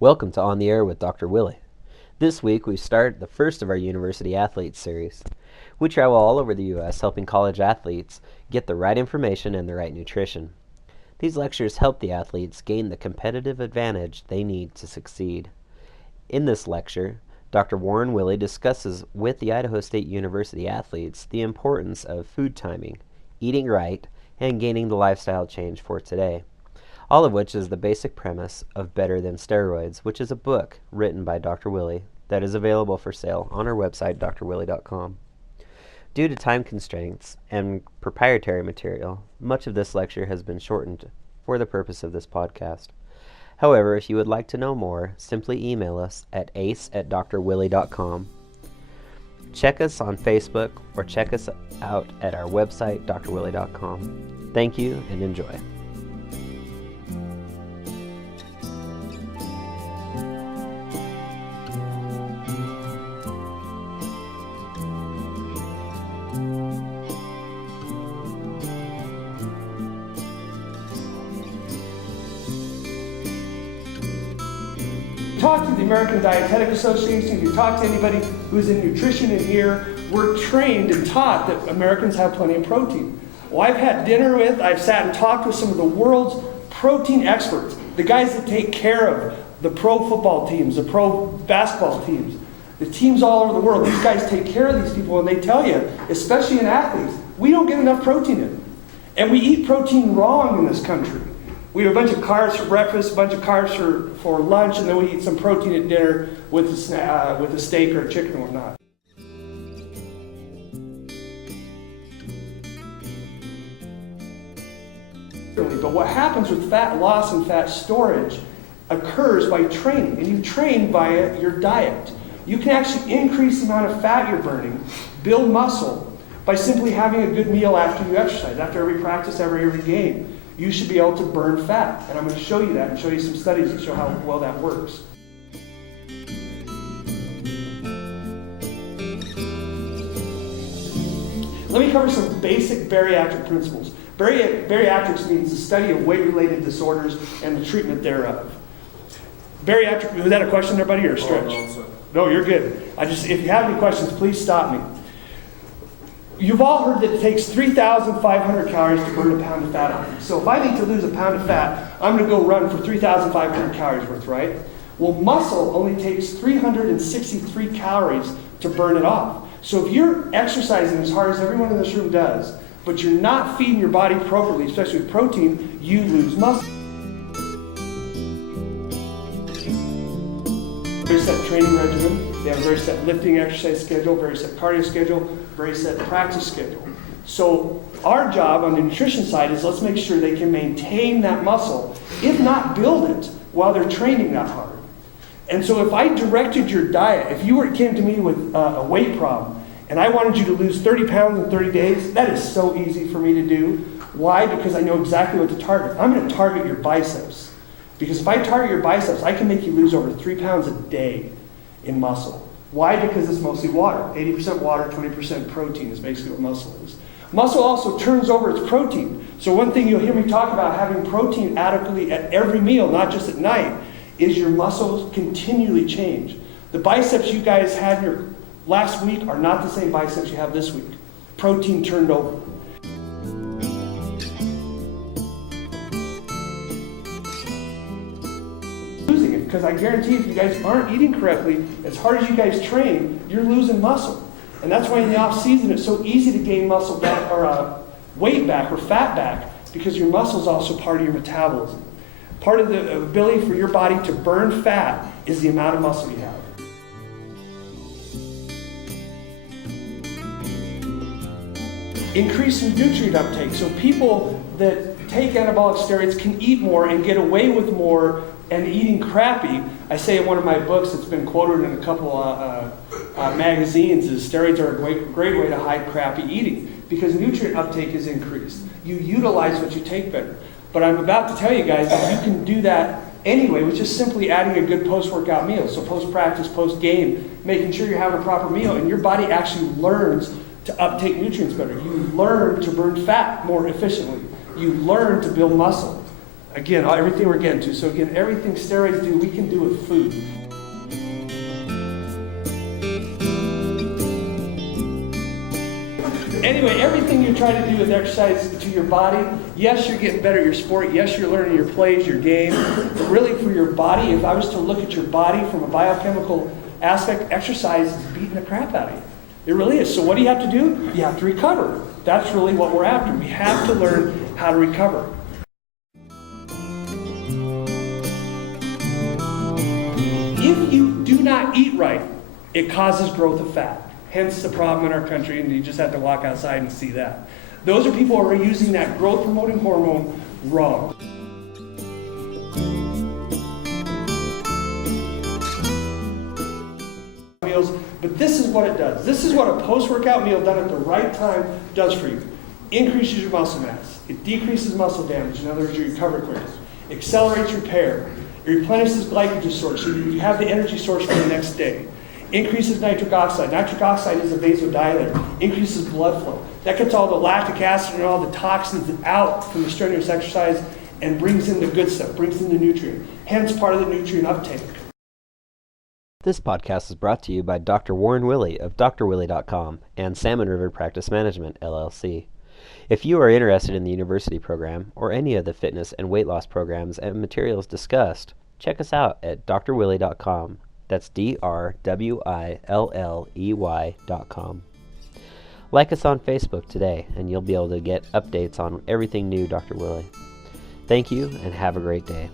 Welcome to On the Air with Dr. Willey. This week we start the first of our University Athletes series. We travel all over the U.S. helping college athletes get the right information and the right nutrition. These lectures help the athletes gain the competitive advantage they need to succeed. In this lecture, Dr. Warren Willey discusses with the Idaho State University athletes the importance of food timing, eating right, and gaining the lifestyle change for today. All of which is the basic premise of Better Than Steroids, which is a book written by Dr. Willey that is available for sale on our website, drwilley.com. Due to time constraints and proprietary material, much of this lecture has been shortened for the purpose of this podcast. However, if you would like to know more, simply email us at ace@drwilley.com. Check us on Facebook or check us out at our website, drwilley.com. Thank you and enjoy. Talk to the American Dietetic Association, if you talk to anybody who's in nutrition in here, we're trained and taught that Americans have plenty of protein. Well, I've sat and talked with some of the world's protein experts, the guys that take care of the pro football teams, the pro basketball teams, the teams all over the world. These guys take care of these people and they tell you, especially in athletes, we don't get enough protein in. And we eat protein wrong in this country. We have a bunch of carbs for breakfast, a bunch of carbs for lunch, and then we eat some protein at dinner with a steak or a chicken or whatnot. But what happens with fat loss and fat storage occurs by training, and you train via your diet. You can actually increase the amount of fat you're burning, build muscle, by simply having a good meal after you exercise, after every practice, every game. You should be able to burn fat. And I'm going to show you that and show you some studies that show how well that works. Let me cover some basic bariatric principles. Bariatrics means the study of weight-related disorders and the treatment thereof. Bariatric, was that a question there, buddy, or a stretch? No, you're good. If you have any questions, please stop me. You've all heard that it takes 3,500 calories to burn a pound of fat on. So if I need to lose a pound of fat, I'm going to go run for 3,500 calories worth, right? Well, muscle only takes 363 calories to burn it off. So if you're exercising as hard as everyone in this room does, but you're not feeding your body appropriately, especially with protein, you lose muscle. Very set training regimen. They have a very set lifting exercise schedule, very set cardio schedule, very set practice schedule. So our job on the nutrition side is let's make sure they can maintain that muscle, if not build it, while they're training that hard. And so if I directed your diet, if you came to me with a weight problem, and I wanted you to lose 30 pounds in 30 days, that is so easy for me to do. Why? Because I know exactly what to target. I'm going to target your biceps. Because if I target your biceps, I can make you lose over 3 pounds a day in muscle. Why? Because it's mostly water. 80% water, 20% protein is basically what muscle is. Muscle also turns over its protein. So one thing you'll hear me talk about having protein adequately at every meal, not just at night, is your muscles continually change. The biceps you guys had in your last week are not the same biceps you have this week. Protein turned over. Because I guarantee if you guys aren't eating correctly, as hard as you guys train, you're losing muscle. And that's why in the off season it's so easy to gain muscle back or weight back or fat back, because your muscle is also part of your metabolism. Part of the ability for your body to burn fat is the amount of muscle you have. Increase in nutrient uptake. So people that take anabolic steroids can eat more and get away with more and eating crappy. I say in one of my books, it's been quoted in a couple magazines, is steroids are a great way to hide crappy eating because nutrient uptake is increased. You utilize what you take better. But I'm about to tell you guys that you can do that anyway with just simply adding a good post-workout meal. So post-practice, post-game, making sure you're having a proper meal, and your body actually learns to uptake nutrients better. You learn to burn fat more efficiently. You learn to build muscle. Again, everything we're getting to. So again, everything steroids do, we can do with food. Anyway, everything you try to do with exercise to your body, yes, you're getting better at your sport. Yes, you're learning your plays, your game. But really for your body, if I was to look at your body from a biochemical aspect, exercise is beating the crap out of you. It really is. So what do you have to do? You have to recover. That's really what we're after. We have to learn how to recover. If you do not eat right, it causes growth of fat. Hence the problem in our country, and you just have to walk outside and see that. Those are people who are using that growth-promoting hormone wrong. Meals, but this is what it does. This is what a post-workout meal done at the right time does for you. Increases your muscle mass. It decreases muscle damage. In other words, you recover quicker. Accelerates repair. It replenishes glycogen source, so you have the energy source for the next day. Increases nitric oxide. Nitric oxide is a vasodilator. Increases blood flow. That gets all the lactic acid and all the toxins out from the strenuous exercise and brings in the good stuff, brings in the nutrient. Hence part of the nutrient uptake. This podcast is brought to you by Dr. Warren Willey of drwilley.com and Salmon River Practice Management, LLC. If you are interested in the university program or any of the fitness and weight loss programs and materials discussed, check us out at drwilley.com. That's drwilley.com. Like us on Facebook today, and you'll be able to get updates on everything new Dr. Willey. Thank you, and have a great day.